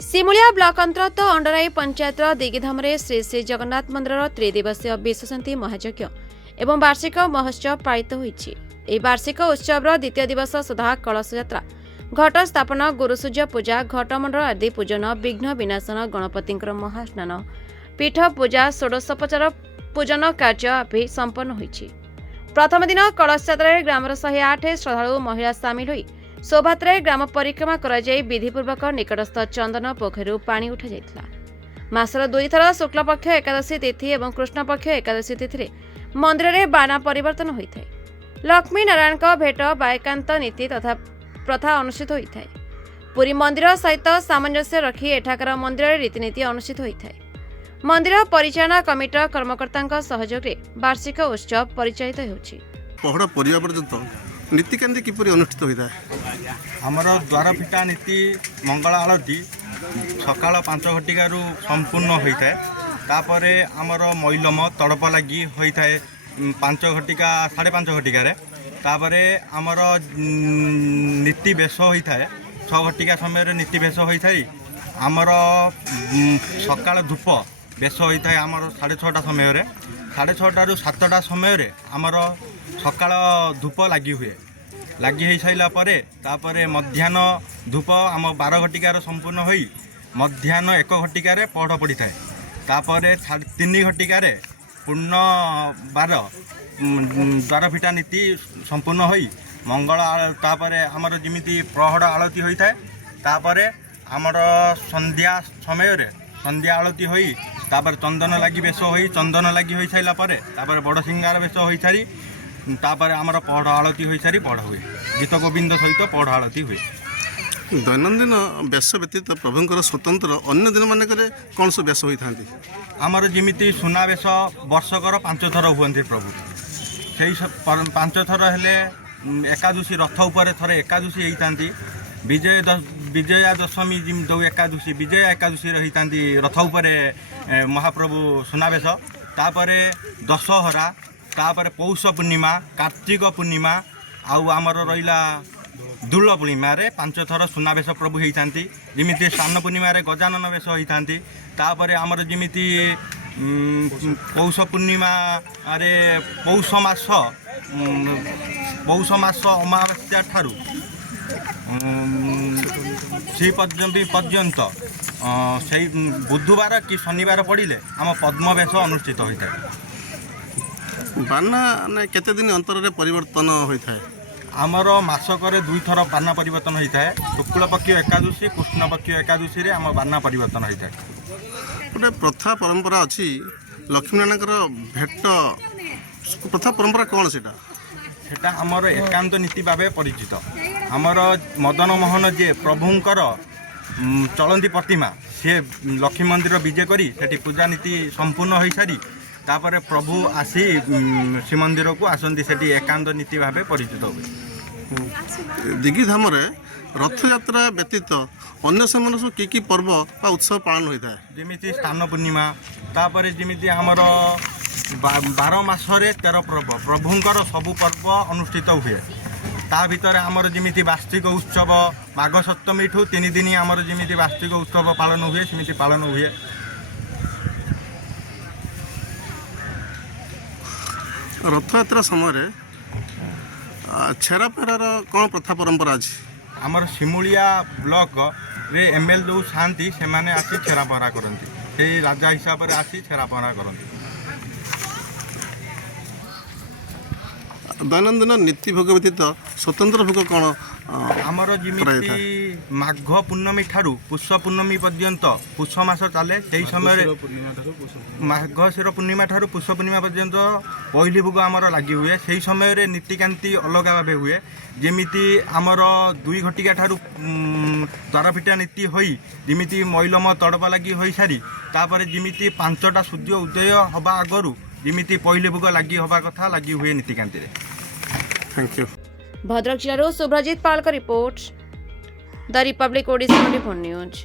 Simulia block अंतर्गत अंडराई पंचायत दिगिधाम श्री श्री जगन्नाथ मंदिर त्रिदिवसीय विश्वशांति महायज्ञ एवं वार्षिक महोत्सव पालित होई। वार्षिक उत्सव द्वितीय दिवस सुधा कलश यात्रा, घट स्थापन, गुरुसूर्य पूजा, घटमंडल आदि पूजन, विघ्न विनाशन, गणपति महास्नान, पीठ पूजा, षोडशोपचार पूजन कार्य आदि संपन्न होई। प्रथम दिन कलश यात्रा ग्रामर 108 श्रद्धालु महिला सामिल होई शोभायात्रा ग्राम परिक्रमा कराई विधिपूर्वक निकटस्थ चंदन पोखर पानी उठा जाइथिला। मासर 2 थर शुक्लपक्ष एकादशी तिथि और कृष्णपक्ष एकादशी तिथि मंदिर में बाना परिवर्तन होता है। लक्ष्मी नारायण भेट बायकांत नीति तथा प्रथा अनुष्ठित होता है। पुरी मंदिर सहित सामंजस्य रखी एठाकर मंदिर रीतिनीति अनुष्ठित होता है। मंदिर परिचालना कमिटर कर्मकर्ता सहयोग वार्षिक उत्सव परिचालित होछि। पहड़ परिया पर्यंत नीतिकांति किपरि अनुष्ठित होता है? आमर द्वार फिटा नीति मंगल आलती सकाल 5 घटिकारु संपूर्ण होता है। तापरे आमर मैलम तड़प लगी होता है 5 घटिका 5:30 घटिकार। तापरे आमर नीति बेश होता है 6 घटिका समय नीति बेश होता है। आमर सकाल धूप बेश होता है आमर 6:30 समय 6:30 रु 7टा समय आमर सकाल धूप लगी हुए लगी हो सारा पर मध्याह्न धूप आम 12 घटिकार संपूर्ण हो मध्याह्न 1 घटिकार पढ़ पड़ी थाए। तापर 3 घटिकार पूर्ण 12 द्वार फिटा नीति संपूर्ण हो मंगल तापर आमर जमी प्रहड़ आलती होता है। तापर आमर संध्या समय संध्या आलती हो तापर चंदन लगी बेश हो चंदन लगी हो सारा पर बड़ सिंगार बेश हो सारी तापर आमर पढ़ आलती हो सारी पढ़ हुए गीत गोविंद सहित पढ़ आलती हुए। दैनंदिन बेश व्यतीत प्रभुंर स्वतंत्र अन्य दिन मानक कौन सब बेश होता है? आमर जमी सुना बेश वर्षकर 5 थर हुए प्रभु से 5 थर हेले एकादशी रथ उपर थे एकादशी होता विजया दशमी जो एकादशी विजया एकादशी रही रथ उपर महाप्रभु सुनावेश। तापर दशहरा तापर पौष पूर्णिमा कार्तिक पूर्णिमा आउ आमर रहा दूल पूर्णिमा 5 थर सुनावेश प्रभु होता। जमी स्नान पूर्णिमा गजानन बेश होता। तापर आमर जमी पौष पूर्णिमा पौष मास अमावास्या ठारू श्री पर्यंत से बुधवार कि शनिवार पड़े आम पद्म बेश अनुष्ठित होता है। बाना केते दिन अंतर परिवर्तन होता है? आमर मासक 2 थर बाना परिवर्तन होता है। शुक्ल पक्ष एकादशी कृष्ण पक्ष एकादशी आम बाना परिवर्तन होता है। गोटे प्रथा परंपरा अच्छी लक्ष्मीनारायण भेट प्रथा परंपरा कौन से? सेटा आमर एकांत नीति भाव परिचित। आमर मदन मोहन जे प्रभुंकर चलती प्रतिमा सी लक्ष्मी मंदिर विजे करी सेठी पूजा नीति संपूर्ण हो सारी तापर प्रभु आसी श्रीमंदिर को आसती सेठी एकांत नीति भाव परिचित हुए। दिगिधाम रथ यात्रा व्यतीत अन्य समय सब कि पर्व बा उत्सव पालन होता है? जमी स्नान पूर्णिमा तापर जमी आमर 12 मासरे 13 पर्व प्रभुंकर सबु पर्व अनुष्ठित हुए। ता भीतर आमर जमी वार्षिक उत्सव माघ सप्तमी ठू 3 दिन आमर जमी वार्षिक उत्सव पालन हुए सेमती पालन हुए। रथ यात्रा समय छेरा फेरार कौन प्रथा परंपरा अच्छी? आमर सिमुलिया ब्लॉक रे एमएल जो थांती से माने आसी छेरा पहरा करती से राजा हिसाब से आसी छेरा पहरा करती। दैनंदिन नीति भोग व्यतीत स्वतंत्र भोग कौन? आमर जमी माघ पूर्णमी ठारू पुष पूर्णमी पर्यंत पुष मास चले से समय माघशिर पूर्णिमा ठारू पुष पूर्णिमा पर्यंत पहली भोग आमर लगी हुए से समय नीतिकांति अलग भाव हुए। जमीती आमर 2 घटिका ठारू द्वार फिटा नीति होई जमीती मैलम तड़प लगी हो सारी तापर जमीती 5टा सूर्य उदय हवा आगरू जमीती पहली भोग लगी हवा कथा लगी हुए नीतिकांति। Thank you. भद्रक जिल्लार Subhrajit Pal report the republic Odisha news.